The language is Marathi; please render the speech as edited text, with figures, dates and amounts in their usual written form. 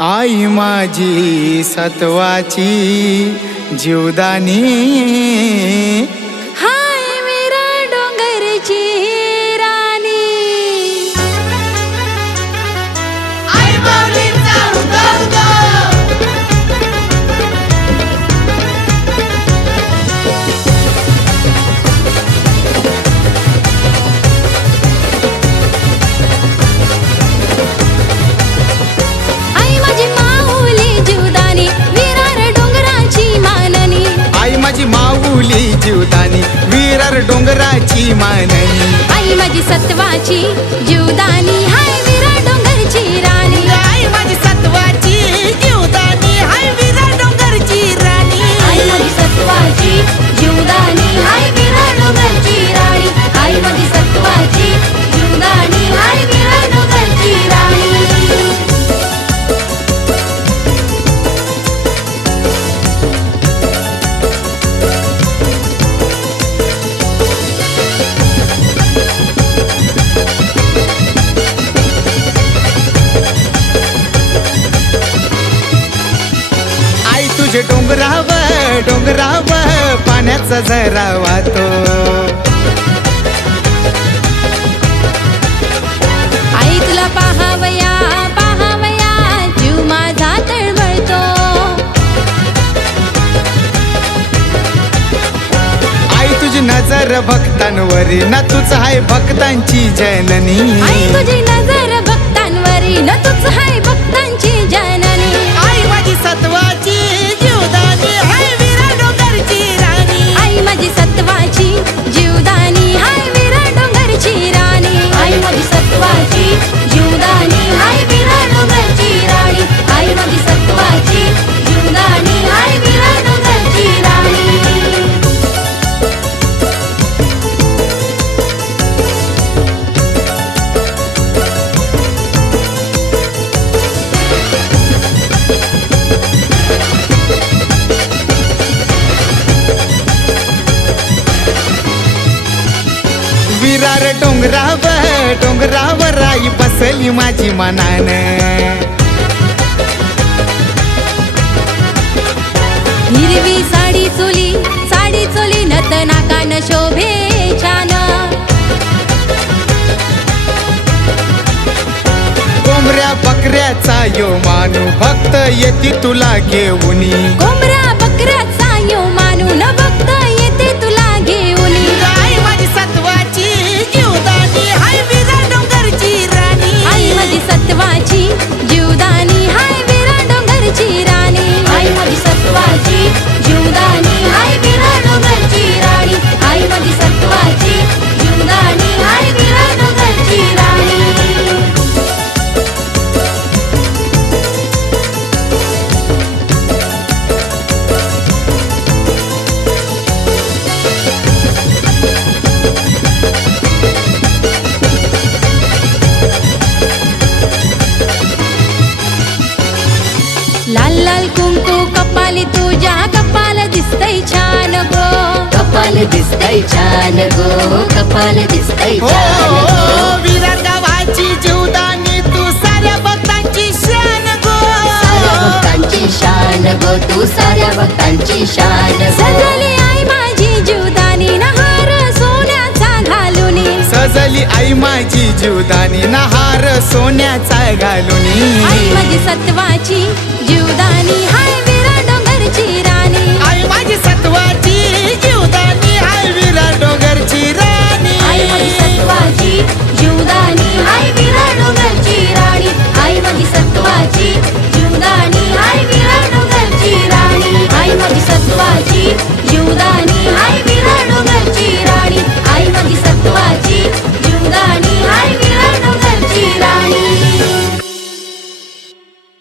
आई माझी सत्वाची जीवदानी, हाय मेरा डोंगरची राणी. आई माऊलींचा उगवतो, आई माझी माऊली जीवदानी, विरार डोंगराची माननी. आई माझी माऊली जीवदानी, विरार डोंगराची माननी. आई माझी सत्वाची जीवदानी, हाय विरार डोंगरची राणी. आई माझी सत्वाची जीवदानी, हाय विरार डोंगरची राणी. आई माझी सत्वाची जीवदानी, हाय विरार डोंगरची राणी. आई माझी सत्वाची जीवदानी, हाय विरार डोंगरची राणी. आई तुझे डोंगरावर डोंगरावर पाण्याचा झरा वाहतो. आई तुला पाहावया पाहावया जीव माझा तळमळतो. आई तुझी नजर भक्तांवरी ना तुझ आहे भक्तांची जननी. आई तुझी नजर भक्तांवरी न तुझ हाय भक्तांची जननी. आई माझी सत्वाची जीवदानी, हाय विरार डोंगरची राणी. आई माझी सत्वाची जीवदानी, हाय विरार डोंगरची राणी. आई माझी सत्वाची जीवदानी, हाय विरार डोंगरची राणी. आई माझी सत्वाची जीवदानी, हाय विरार डोंगरची राणी. विरार डोंगरावर डोंगरावर आई बसली माझी मनान. हिरवी साडी चोली नत नाकान शोभे छान. कोंबऱ्या बकऱ्याचा यो मानू भक्त येती तुला घेऊनी. कोंबड्या बकऱ्याचा यो मानून भक्त येते तुला घेऊन. आई माझी सत्वाची जीवदानी, हाय विरार डोंगरची राणी. आई माझी सत्वाची जीवदानी, हाय विरार डोंगरची राणी. आई माझी सत्वाची जीवदानी, हाय विरार डोंगरची राणी. आई माझी सत्वाची जीवदानी, हाय विरार डोंगरची राणी. लाल लाल कुंकू कपाली तुझ्या, कपाल दिसतय छान गो. कपाल दिसतय छान गो, कपाल दिसतय हो छान गो. विरार गावाची जीवदानी, तू साऱ्या भक्तांची शान गो. साऱ्या भक्तांची शान गो, तू साऱ्या भक्तांची शान गो. सजली आई माझी जीवदानी, नहार सोन्याचा घालून. सजली आई माझी जीवदानी नहार सोन्याचा घालूनी. आई माझी सत्वाची जीवदानी, हाय